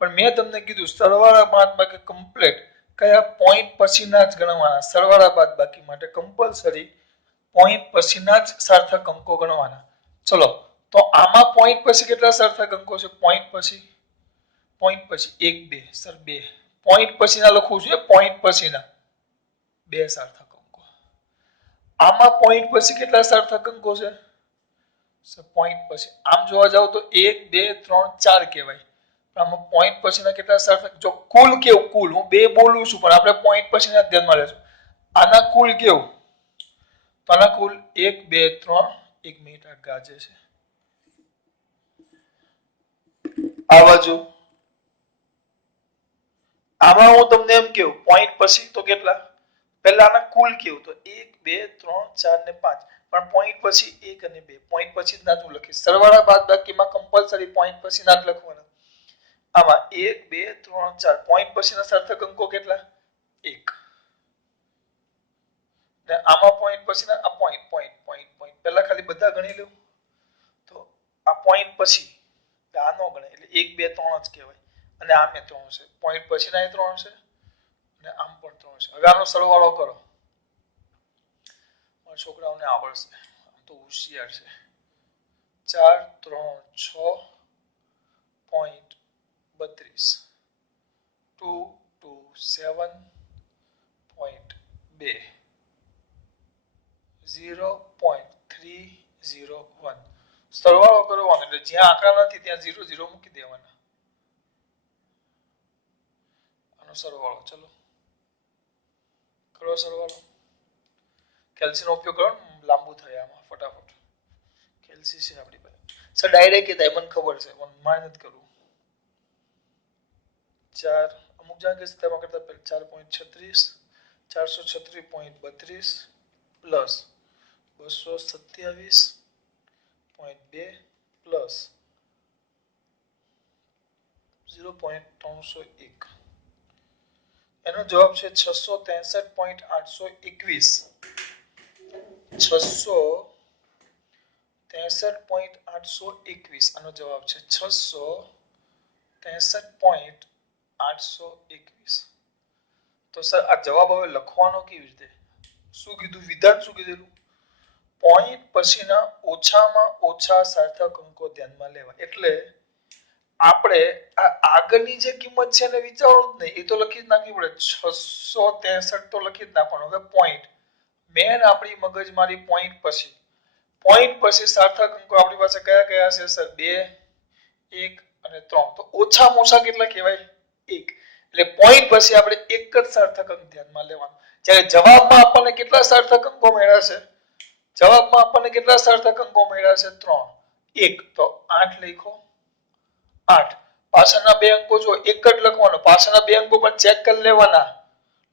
પણ મેં તમને કીધું સરવાળા બાદબાકી કમ્પ્લીટ કયા પોઈન્ટ પછીના જ ગણવાના. સરવાળા બાદબાકી માટે કમ્પલસરી પોઈન્ટ પછીના જ સાર્થક અંકો ગણવાના. ચલો, તો આમાં પોઈન્ટ પછી કેટલા સાર્થક અંકો છે? પોઈન્ટ પછી 1 2 સર 2. પોઈન્ટ પછીના લખવું જોઈએ, પોઈન્ટ પછીના 2 સાર્થક અંકો. આમાં પોઈન્ટ પછી કેટલા સાર્થક અંકો છે? સર પોઈન્ટ પછી આમ જોવા જાવ તો 1 2 3 4 કહેવાય. આમાં પોઈન્ટ પછીના કેટલા સાર્થક? જો કુલ કેવું? કુલ હું 2 બોલું છું પણ આપણે પોઈન્ટ પછીના ધ્યાનમાં લેશું. આના કુલ કેવું? તો આના કુલ 1 2 3. 1 મિનિટ આ ગાજે છે. આ બાજુ આમાં હું તમને એમ કેવું પોઈન્ટ પછી તો કેટલા? પહેલા આના કુલ કેવું? તો 1 2 3 4 ને 5. પણ પોઈન્ટ પછી 1 અને 2 પોઈન્ટ પછી જ ના તું લખીશ. સરવાળા બાદબાકીમાં કમ્પલસરી પોઈન્ટ પછી ના જ લખવાના. આમાં 1 2 3 4 પોઈન્ટ પછીના સાર્થક અંકો કેટલા? 1. ને આમાં પોઈન્ટ પછીના આ પોઈન્ટ પહેલા ખાલી બધા ગણી લઉં તો આ પોઈન્ટ પછી આ નો ગણાય એટલે 1 2 3 જ કહેવાય. અને આમે 3 છે, પોઈન્ટ પછીના 3 છે અને આમ પણ 3 છે. હવે આનો સરવાળો કરો. મારા છોકરાઓને આવડશે, આમ તો હોશિયાર છે. 4 3 6 પોઈન્ટ 32 2 2 7 પોઈન્ટ 2 0.301. સરવાળો કરવાનો એટલે જ્યાં આંકડા નથી ત્યાં 0 0 મૂકી દેવાના. આનો સરવાળો ચલો કરો. સરવાળો કેલ્સી નો ઉપયોગ કરો, લાંબુ થાય આમાં ફટાફટ. કેલ્સી છે આપણી પાસે. સર ડાયરેક્ટ કહેતા મને ખબર છે પણ મારે નથી કરવું. 4 અમુક જગ્યાએ કે તેમાં કરતા 4.36 436.32 પ્લસ 227.2 પ્લસ 0.301. એનો જવાબ છે 663.821. 663.821 આનો જવાબ છે. 663.821. તો સર આ જવાબ હવે લખવાનો કેવી રીતે? શું કીધું? વિધાન શું કીધેલું? પોઈન્ટ પછીના ઓછામાં ઓછા સાર્થક અંકો ધ્યાનમાં લેવા. એટલે આપણે આ આગળની જે કિંમત છે એને વિચારવું જ નહીં, એ તો લખી જ નાખવી પડે. 663 તો લખી જ નાખવાનું. હવે પોઈન્ટ મેન આપણી મગજમારી પોઈન્ટ પછી સાર્થક અંકો આપણી પાસે કયા કયા છે સર? 2 1 અને 3. તો ઓછામાં ઓછા કેટલા કહેવાય? 1. એટલે પોઈન્ટ પછી આપણે એક જ સાર્થક અંક ધ્યાનમાં લેવાનું. જ્યારે જવાબમાં આપણને કેટલા સાર્થક અંકો મળ્યા છે? જવાબમાં આપણને કેટલા સાર્થક અંકો મળ્યા છે? 3. 1 તો 8 લખો. 8 પાછળના બે અંકો જો એક જ લખવાનો, પાછળના બે અંકો પણ ચેક કરી લેવાના,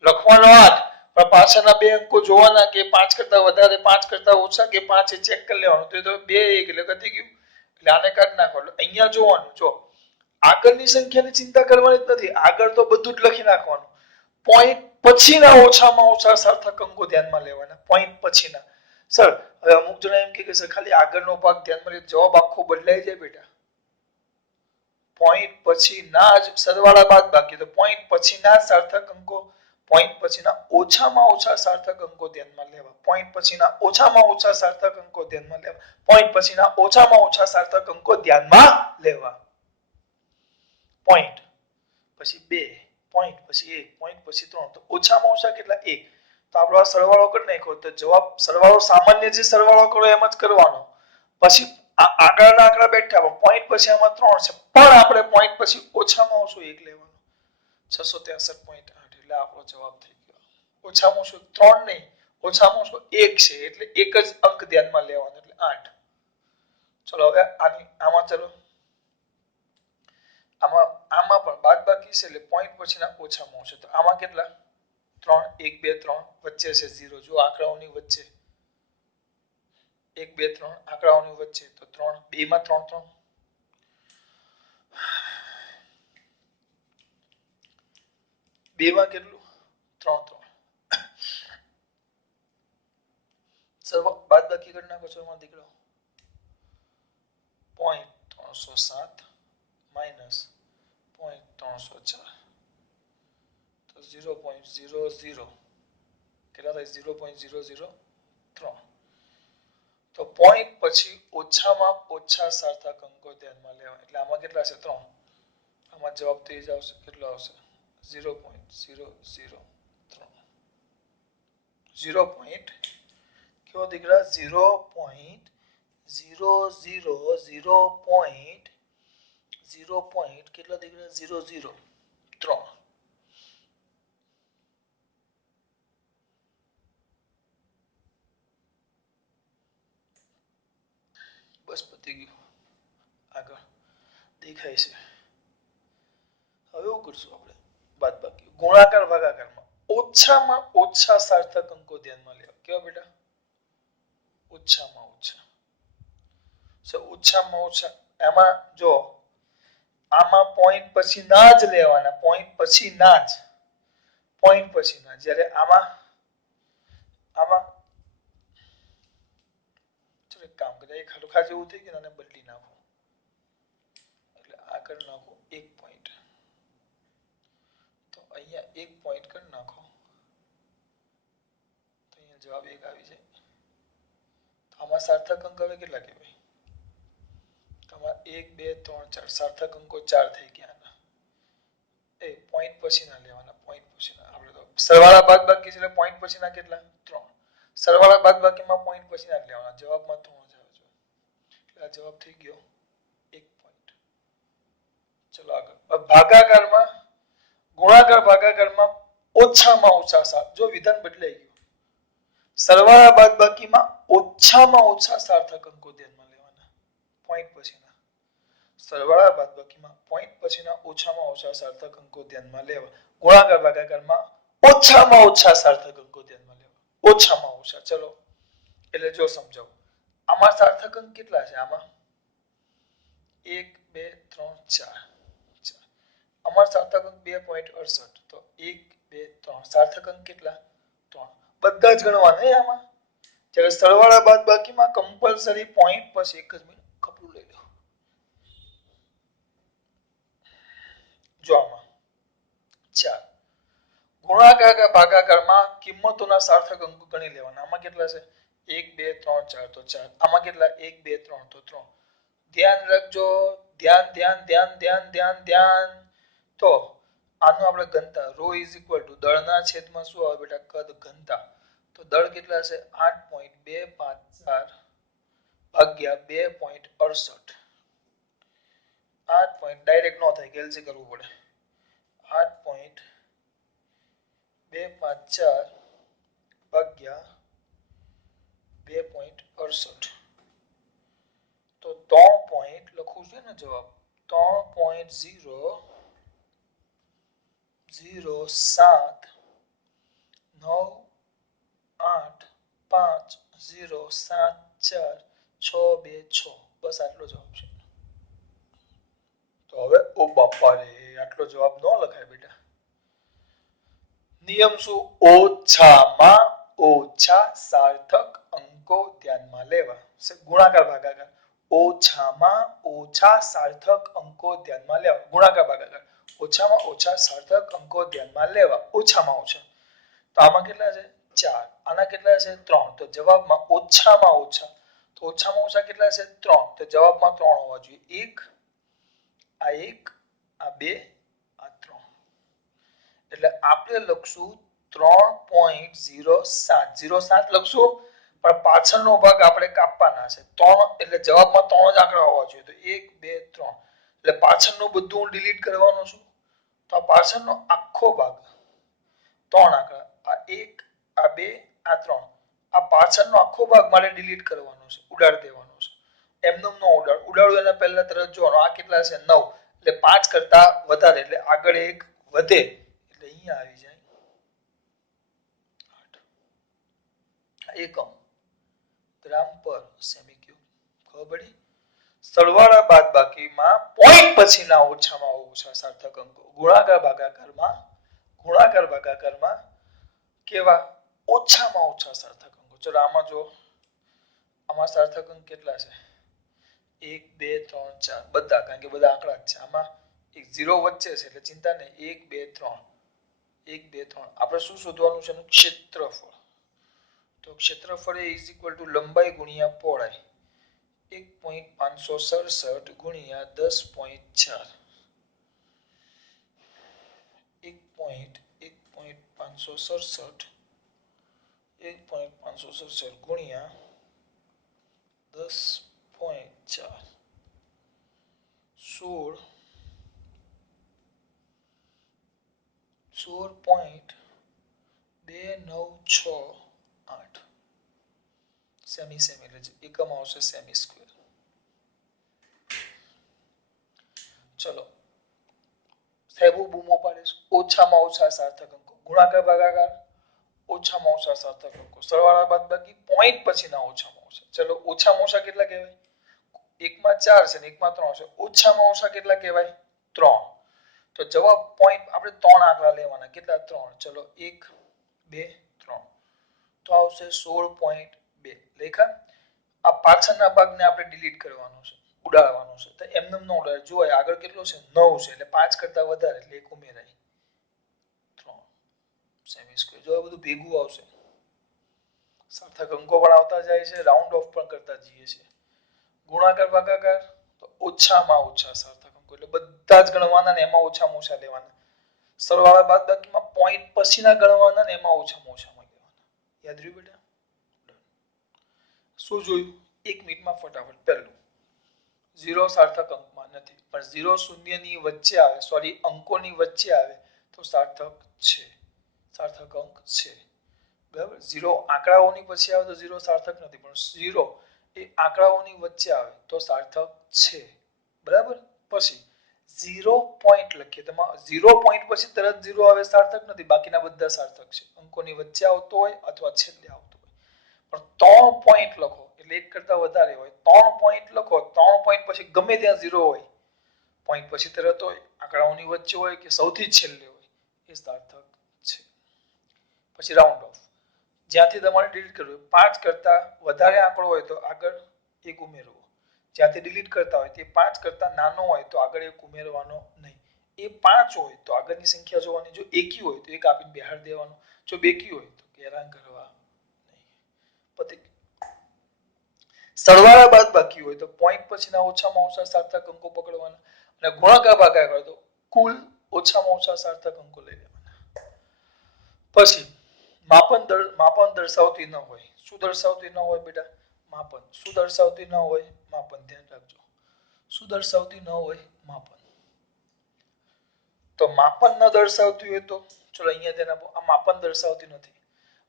લખવાનો 8 પણ પાછળના બે અંકો જોવાના કે 5 કરતા વધારે 5 કરતા ઓછા કે 5 એ ચેક કરી લેવાનું. તો 2 1 એટલે ગતિ ગયું, એટલે આને કાઢી નાખો. એટલે અહીંયા જોવાનું, જો આગળની સંખ્યાની ચિંતા કરવાની જ નથી, આગળ તો બધું જ લખી નાખવાનું. પોઈન્ટ પછીના ઓછામાં ઓછા સાર્થક અંકો ધ્યાનમાં લેવાના, પોઈન્ટ પછીના. સર હવે અમુક જણા એમ કે સર ખાલી આગળનો ભાગ ધ્યાનમાં લે, જવાબ આખો બદલાઈ જાય બેટા. પોઈન્ટ પછીના જ સરવાળા બાદબાકી, તો પોઈન્ટ પછીના સાર્થક અંકો, પોઈન્ટ પછીના ઓછામાં ઓછા સાર્થક અંકો ધ્યાનમાં લેવા, પોઈન્ટ પછીના ઓછામાં ઓછા સાર્થક અંકો ધ્યાનમાં લેવા, પોઈન્ટ પછીના ઓછામાં ઓછા સાર્થક અંકો ધ્યાનમાં લેવા. પોઈન્ટ પછી 2, પોઈન્ટ પછી 1, પોઈન્ટ પછી 3, તો ઓછામાં ઓછા કેટલા? 1. તો આપણો આ સરવાળો કરી નાખ્યો, તો જવાબ સરવાળો સામાન્ય જે સરવાળો કરો એમ જ કરવાનો. પછી આગળના આંકડા બેઠા, પોઈન્ટ પછી આમાં 3 છે, પણ આપણે પોઈન્ટ પછી ઓછામાં ઓછું 1 લેવાનું, 663.8, એટલે આપણો જવાબ થઈ ગયો. ઓછામાં ઓછું 3 નહીં, ઓછામાં ઓછું 1 છે, એટલે એક જ અંક ધ્યાનમાં લેવાનો, એટલે 8. ચલો હવે આમાં ચલો આમાં પણ બાદબાકી છે, એટલે પોઈન્ટ પછીના ઓછામાં ઓછા. તો આમાં કેટલા? 3, 1 2 3, વચ્ચે છે 0. જો આંકડાઓની વચ્ચે 1 2 3 આંકડાઓની વચ્ચે, તો 3, 2 માં 3 3, 2 માં કેટલું? 3 3. સર્વ બાદબાકી કરી નાખો છો એમાં દીકરો. 0.307 માઈનસ 0.304, તો 0.00 કેટલા થાય? 0.003. તો પોઈન્ટ પછી ઓછામાં ઓછા સાર્થક અંકો ધ્યાનમાં લેવા, એટલે આમાં કેટલા છે? 3. આમાં જવાબ તો એ જ આવશે, કેટલો આવશે? 0.003. 0. કેવો દીકરા? 0.000 કેટલા દીકરા? 003. બસ પતી ગયું. આગળ દેખાય છે. હવે એવું કરશું આપણે, બાદબાકી ગુણાકાર ભાગાકારમાં ઓછામાં ઓછા સાર્થક અંકો ધ્યાનમાં લેવા. કેવા બેટા? ઓછામાં ઓછા. ઓછામાં ઓછા એમાં જો આમાં પોઈન્ટ પછી ના જ લેવાના, પોઈન્ટ પછી ના જ, પોઈન્ટ પછી ના. જ્યારે આમાં ચલો એક કામ કરીએ, એક હલકા જેવું થઈ ગયું, આને બદલી નાખો, એટલે આગળ નાખો 1 પોઈન્ટ, તો અહીંયા 1 પોઈન્ટ કરી નાખો, તો અહીંયા જવાબ 1 આવી જાય. તો આમાં સાર્થક અંક હવે કેટલા કહેવાય? તમારે 1 2 3 4 સાર્થક અંકો 4 થઈ ગયા. એ પોઈન્ટ પછીના લેવાના, પોઈન્ટ પછીના. આપણે તો સરવાળા બાદબાકી છે, એટલે પોઈન્ટ પછીના કેટલા? 3. સરવાળા બાદબાકીમાં પોઈન્ટ પછીના લેવાના, જવાબમાં 3 જ આવે છે, એટલે આ જવાબ થઈ ગયો 1 પોઈન્ટ. ચલો આગળ. ભાગાકારમાં ગુણાકાર ભાગાકારમાં ઓછામાં ઓછા સાર્થક, જો વિધાન બદલાઈ ગયું. સરવાળા બાદબાકીમાં ઓછામાં ઓછા સાર્થક અંકો ધ્યાનમાં લેવાના, પોઈન્ટ પછીના. સરવાળા બાદબાકીમાં પોઈન્ટ પછીના ઓછામાં ઓછા સાર્થક અંકો ધ્યાનમાં લેવા. ગુણાકાર ભાગાકારમાં ઓછામાં ઓછા સાર્થક અંકો ધ્યાનમાં લેવા, ઓછામાં ઓછા. ચલો એટલે જો સમજાવું, આમાં સાર્થક અંક કેટલા છે? આમાં 1 2 3 4. અમારા સાર્થક અંક 2.68, તો 1 2 3 સાર્થક અંક કેટલા? 3. બધા જ ગણવાના આમાં. જ્યારે સરવાળા બાદબાકીમાં કમ્પલસરી પોઈન્ટ પછી એક જ મિનિટ કપડું લઈ લો. જો આમાં 4 ગુણાકાર ભાગાકારમાં કિંમતોના સાર્થક અંકો ગણી લેવાના. આમાં કેટલા છે? 1 2 3 4, તો 4. આમાં કેટલા? 1 2 3, તો 3. ધ્યાન રાખજો, ધ્યાન ધ્યાન ધ્યાન ધ્યાન ધ્યાન ધ્યાન. તો આનું આપણે ઘનતા ρ દળના છેદમાં શું આવે બેટા? કદ ઘનતા. તો દળ કેટલા છે? 8.254 ભાગ્યા 2.68. 8 પોઈન્ટ ડાયરેક્ટ નો થાય, કેલ્સી કરવું પડે. 8.254 ભાગ્યા 2.68, તો 3 પોઈન્ટ લખવું છે ને જવાબ 3.0 0 7 9 8 5 0 7 4 6 2 6 બસ આટલો જવાબ છે. તો હવે ઓ બાપા રે આટલો જવાબ ન લખાય બેટા. નિયમ શું? ઓછામાં ઓછા સાર્થક અંકો ધ્યાનમાં લેવા. ગુણાકાર ભાગાકાર. ઓછામાં ઓછા સાર્થક અંકો ધ્યાનમાં લેવા. ગુણાકાર ભાગાકાર. ઓછામાં ઓછા સાર્થક અંકો ધ્યાનમાં લેવા. ઓછામાં ઓછા. તો આમાં કેટલા છે? 4. આના કેટલા છે? 3. તો જવાબમાં ઓછામાં ઓછા. તો ઓછામાં ઓછા કેટલા છે? 3. તો જવાબમાં 3 હોવા જોઈએ. 1 આ 1 આ 2 આ 3. એટલે આપણે લખશું 3.07 07 લખશું પણ પાછળનો ભાગ આપણે કાપવાના છે. 3 એટલે જવાબમાં 3 જ આંકડા હોવા જોઈએ. તો 1 2 3 એટલે પાછળનું બધું હું ડિલીટ કરવાનો છું. તો આ પાછળનો આખો ભાગ 3 આંકડા આ 1 આ 2 આ 3 આ પાછળનો આખો ભાગ મારે ડિલીટ કરવાનો છે. ઉડાડી દેવાનો છે. એમનેમ નો ઉડાડું એના પહેલા તરત જોવાનો આ કેટલા છે? 9 એટલે 5 કરતા વધારે એટલે આગળ એક વધે એટલે અહીંયા આવી જાય 8 એકમ ગ્રામ પર સેમી ક્યુબ. ખબર પડી? સરવાળા બાદબાકીમાં પોઈન્ટ પછીના ઓછામાં ઓછા સાર્થક અંકો. ગુણાકાર ભાગાકારમાં કેવા? ઓછામાં ઓછા સાર્થક અંકો. ચલો આમાં જો આમાં સાર્થક અંક કેટલા છે? 1 2 3 4 બધા, કારણ કે બધા આંકડા જ છે. આમાં એક 0 વચ્ચે છે એટલે ચિંતા નહીં. 1 2 3 1 2 3 આપણે શું શોધવાનું છે? એનું ક્ષેત્રફળ. તો ક્ષેત્રફળ એ ઇઝ ઇક્વલ ટુ લંબાઈ ગુણ્યા પહોળાઈ 1.567 ગુણ્યા 10.4 1.567 ગુણ્યા 10.4 16.2968 સેમી સેમી એટલે એકમ આવશે સેમી સ્ક્વેર. ચલો સાહેબો બૂમો પાડે છે. ઓછામાં ઓછા સાર્થક અંકો. ગુણાકાર ભાગાકાર ઓછામાં ઓછા સાર્થક અંકો. સરવાળા બાદબાકી પોઈન્ટ પછીના ઓછામાં ઓછા. ચલો ઓછામાં ઓછા કેટલા કહેવાય? એકમાં 4 છે ને એકમાં 3 છે. ઓછામાં ઓછા કેટલા કહેવાય? 3. તો જવાબ પોઈન્ટ આપણે 3 આંકડા લેવાના. કેટલા? 3. ચલો 1 2 3 તો આવશે 16.2 લેખા. આ પાછળના ભાગને આપણે ડિલીટ કરવાનો છે, ઉડાડવાનો છે. તો એમનેમ ન ઉડાડે. જો આગળ કેટલો છે? 9 છે એટલે 5 કરતા વધારે એટલે એક ઉમેરાય 3 સેમી સ્ક્વેર. જો બધું ભેગું આવશે. સાર્થક અંકો પણ આવતા જાય છે, રાઉન્ડ ઓફ પણ કરતા જઈએ છે. ગુણાકાર ભાગાકાર તો ઓછામાં ઓછા સાર્થક અંકો એટલે બધા જ ગણવાના ને એમાં ઓછામાં ઓછા લેવાના. સરવાળા બાદબાકીમાં પોઈન્ટ પછીના ગણવાના ને એમાં ઓછામાં ઓછા લેવાના. યાદ રહ્યું બેટા? શું જોયું? 1 મિનિટમાં ફટાફટ. પહેલું 0 સાર્થક અંકમાં નથી પણ 0 શૂન્યની વચ્ચે આવે, સોરી અંકોની વચ્ચે આવે તો સાર્થક છે. સાર્થક અંક છે. બરાબર? 0 આંકડાઓની પછી આવે તો 0 સાર્થક નથી પણ 0 એ આંકડાઓની વચ્ચે આવે તો સાર્થક છે. બરાબર? પછી 0 પોઈન્ટ લખીએ. તેમાં 0 પોઈન્ટ પછી તરત 0 આવે સાર્થક નથી, બાકીના બધા સાર્થક છે. અંકોની વચ્ચે આવતો હોય અથવા છેલ્લે આવતો હોય. પણ 3 પોઈન્ટ લખો એટલે એક કરતા વધારે હોય. 3 પોઈન્ટ લખો, 3 પોઈન્ટ પછી ગમે ત્યાં 0 હોય, પોઈન્ટ પછી તરત હોય, આંકડાઓની વચ્ચે હોય કે સૌથી છેલ્લે હોય, એ સાર્થક છે. પછી રાઉન્ડ ઓફ. જ્યાંથી તમારે ડિલીટ કરવું 5 કરતા વધારે આંકડો હોય તો આગળ એક ઉમેરવો. જ્યાંથી ડિલીટ કરતા હોય તે 5 કરતા નાનો હોય તો આગળ એક ઉમેરવાનો નહીં. એ 5 હોય તો આગળની સંખ્યા જોવાની. જો એકી હોય તો એક આપીને બેહાડ દેવાનો. જો બેકી હોય તો હેરાન કરવા નહીં. પછી સરવાળા બાદબાકી હોય તો પોઈન્ટ પછીના ઓછામાં ઓછા સાર્થક અંકો પકડવાના અને ગુણાકાર ભાગાકાર તો કુલ ઓછામાં ઓછા સાર્થક અંકો લઈ લેવાના. પછી માપન દર્શાવતી ન હોય. શું દર્શાવતી ન હોય બેટા? માપન. શું દર્શાવતી ન હોય? માપન. ધ્યાન રાખજો. શું દર્શાવતી ન હોય? માપન. તો માપન ન દર્શાવતી હોય તો ચલો અહીંયા તેના આ માપન દર્શાવતી નથી.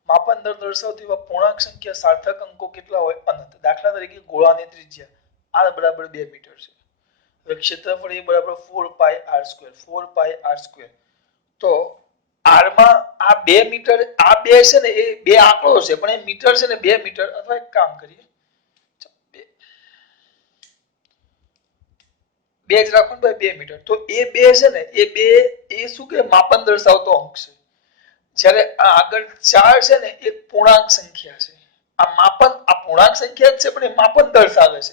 માપન દર્શાવતી હોય પૂર્ણાંક સંખ્યા સાર્થક અંકો કેટલા હોય? અનંત. દાખલા તરીકે ગોળાની ત્રિજ્યા r બરાબર 2 મીટર છે. હવે ક્ષેત્રફળ એ બરાબર 4 પાઈ r સ્ક્વેર. 4 પાઈ r સ્ક્વેર. તો r માં આ 2 મીટર આ 2 છે ને એ 2 આંકડો છે પણ એ મીટર છે ને 2 મીટર અથવા એક કામ કરીએ 2 જ રાખો ને ભાઈ 2 મીટર તો એ 2 છે ને એ 2 એ શું કે માપન દર્શાવતો અંક છે જ્યારે આ આગળ 4 છે ને એ પૂર્ણાંક સંખ્યા છે આ માપન આ પૂર્ણાંક સંખ્યા જ છે પણ એ માપન દર્શાવે છે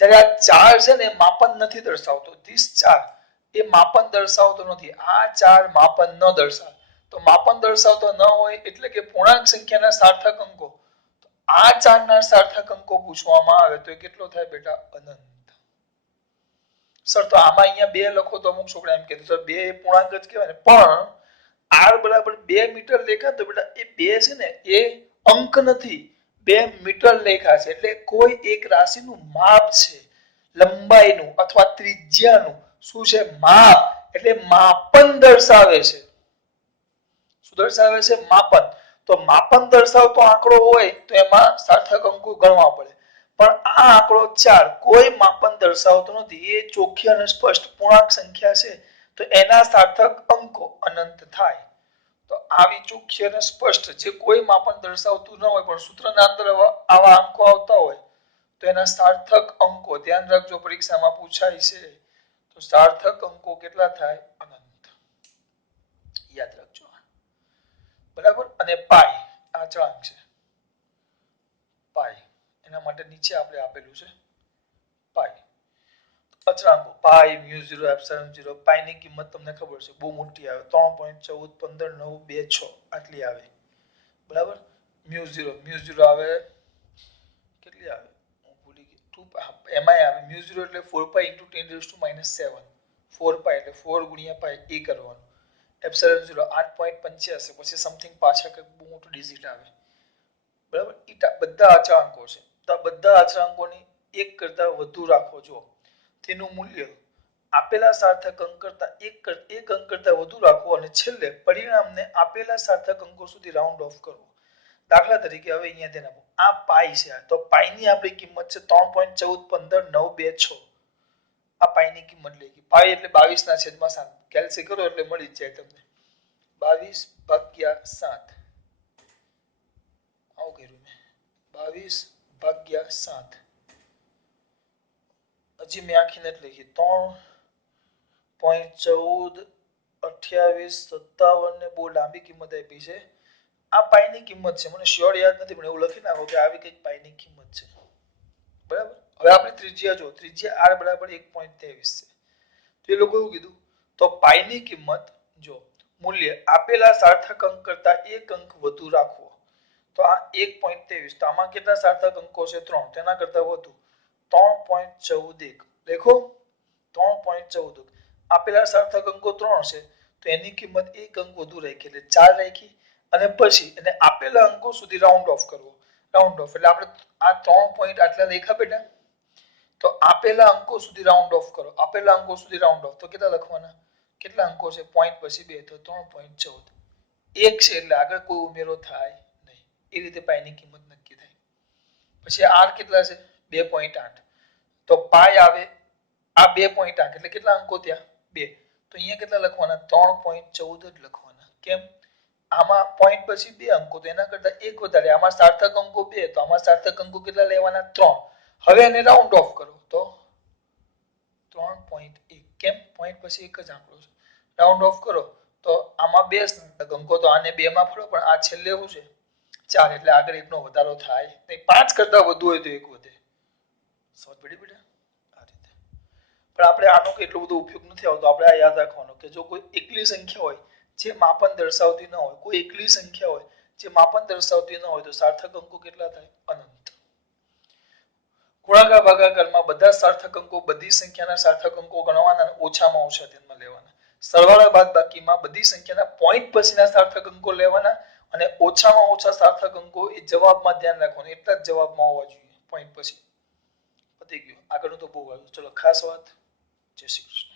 જ્યારે આ 4 છે ને એ માપન નથી દર્શાવતો ધીસ 4 એ માપન દર્શાવતો નથી આ 4 માપન ન દર્શાવે તો માપન દર્શાવતો ન હોય એટલે કે પૂર્ણાંક સંખ્યાના સાર્થક અંકો આ 4 ના સાર્થક અંકો પૂછવામાં આવે તો એ કેટલો થાય બેટા અનંત સર તો આમાં અહીંયા 2 લખો તો અમુક છોકરા એમ કહે સર 2 એ પૂર્ણાંક જ કહેવાય ને પણ r બરાબર 2 મીટર લેખા તો બેટા એ 2 છે ને એ અંક નથી 2 મીટર લેખા છે એટલે કોઈ એક રાશિનું માપ છે લંબાઈનું અથવા ત્રિજ્યાનું શું છે માપ એટલે માપન દર્શાવે છે શું દર્શાવે છે માપન તો માપન દર્શાવતો આંકડો હોય તો એમાં સાર્થક અંકો ગણવા પડે પણ આ આંકડો 4 કોઈ માપન દર્શાવતો નથી એ ચોખ્ખી અને સ્પષ્ટ પૂર્ણાંક સંખ્યા છે તો એના સાર્થક અંકો અનંત થાય તો આવી ચોખ્ખી અને સ્પષ્ટ જે કોઈ માપન દર્શાવતું ન હોય પણ સૂત્રના અંદર આવા અંકો આવતા હોય તો એના સાર્થક અંકો ધ્યાન રાખજો પરીક્ષામાં પૂછાય છે તો સાર્થક અંકો કેટલા થાય અનંત યાદ રાખજો બરાબર અને પાઈ આ અચળાંક છે પાઈ એના માટે નીચે આપણે આપેલું છે પાઈ અચળાંકો પાઈ μ0 એપ્સિલોન 0 પાઈ ની કિંમત તમને ખબર છે બહુ મોટી આવે 3.14159226 આટલી આવે બરાબર μ0 આવે કેટલી આવે હું ભૂલી ગયો 2 એમાં આવે μ0 એટલે 4 પાઈ * 10⁻⁻7 4 પાઈ એટલે 4 ગુણ્યા પાઈ એ કરવાનું એપ્સિલોન 0 8.85 પછી સમથિંગ પાછા કંઈક બહુ મોટું ડિજિટ આવે બરાબર ઈટા બધા અચળાંકો છે તો આ બધા અચળાંકોની એક કરતા વધુ રાખો જો તેનું મૂલ્ય આપેલા સાર્થક અંક કરતા એક અંક કરતા વધુ રાખો અને છેલ્લે પરિણામને આપેલા સાર્થક અંકો સુધી રાઉન્ડ ઓફ કરવો દાખલા તરીકે હવે અહીંયા ધ્યાન આપો આ પાઈ છે તો પાઈની આપણી કિંમત છે 3.14159226 આ પાઈની કિંમત લઈ પાઈ એટલે 22/7 કેલ્સી કરો એટલે મળી જ જાય તમને 22/7 આવું કર્યું મેં 22/7 હજી મેં આખી નથી લખી 3.142857 ને બહુ લાંબી કિંમત આપી છે આ પાઈની કિંમત છે મને શ્યોર યાદ નથી પણ એવું લખી નાખો કે આવી કઈક પાઈની કિંમત છે બરાબર હવે આપણે ત્રિજ્યા જો ત્રિજ્યા r બરાબર 1.23 છે તો એ લોકો એવું કીધું તો પાઈની કિંમત જો મૂલ્ય આપેલા સાર્થક અંક કરતા એક અંક વધુ રાખવો તો આ 1.23 તો આમાં કેટલા સાર્થક અંકો છે 3 તેના કરતા વધુ 3.14 દેખો 3.14 આપેલા સાર્થક અંકો 3 છે તો એની કિંમત એક અંક વધુ રાખી એટલે 4 રાખી અને પછી એને આપેલા અંકો સુધી રાઉન્ડ ઓફ કરવો રાઉન્ડ ઓફ એટલે આપણે આ 3 પોઈન્ટ આટલા લેખા બેટા તો આપેલા અંકો સુધી રાઉન્ડ ઓફ કરો આપેલા અંકો સુધી રાઉન્ડ ઓફ તો કેટલા લખવાના કેટલા અંકો છે પોઈન્ટ પછી 2 તો 3.14 એક છે એટલે આગળ કોઈ ઉમેરો થાય નહીં એ રીતે પાઈની કિંમત નક્કી થાય પછી r કેટલા છે 2.8 તો પાઈ આવે આ 2.8 એટલે કેટલા અંકો ત્યાં 2 તો અહીંયા કેટલા લખવાના 3.14 જ લખવાના કેમ આમાં પોઈન્ટ પછી 2 અંકો તો એના કરતા એક વધારે આમાં સાર્થક અંકો 2 તો આમાં સાર્થક અંકો કેટલા લેવાના 3 હવે એને રાઉન્ડ ઓફ કરો તો 3.1 કેમ પોઈન્ટ પછી એક જ આંકડો છે રાઉન્ડ ઓફ કરો તો આમાં 2 સાર્થક અંકો તો આને 2 માં ફરો પણ આ છેલ્લે શું છે 4 એટલે આગળ એકનો વધારો થાય નહીં 5 કરતા વધુ હોય તો એક વધે સમજ પડી બેટા આ રીતે પણ આપણે આનો એટલો બધો ઉપયોગ નથી આવતો આપણે આ યાદ રાખવાનો કે જો કોઈ એકલી સંખ્યા હોય જે માપન દર્શાવતી ન હોય કોઈ એકલી સંખ્યા હોય જે માપન દર્શાવતી ન હોય તો સાર્થક અંકો કેટલા થાય અનંત ગુણાકાર ભાગાકારમાં બધા સાર્થક અંકો બધી સંખ્યાના સાર્થક અંકો ગણવાના અને ઓછામાં ઓછા ધ્યાનમાં લેવાના સરવાળા બાદબાકીમાં બધી સંખ્યાના પોઈન્ટ પછીના સાર્થક અંકો લેવાના અને ઓછામાં ઓછા સાર્થક અંકો એ જવાબમાં ધ્યાન રાખવાનું એટલા જ જવાબમાં હોવા જોઈએ પોઈન્ટ પછી પતી ગયું આગળનું તો બહુ આવ્યું ચલો ખાસ વાત જય શ્રી કૃષ્ણ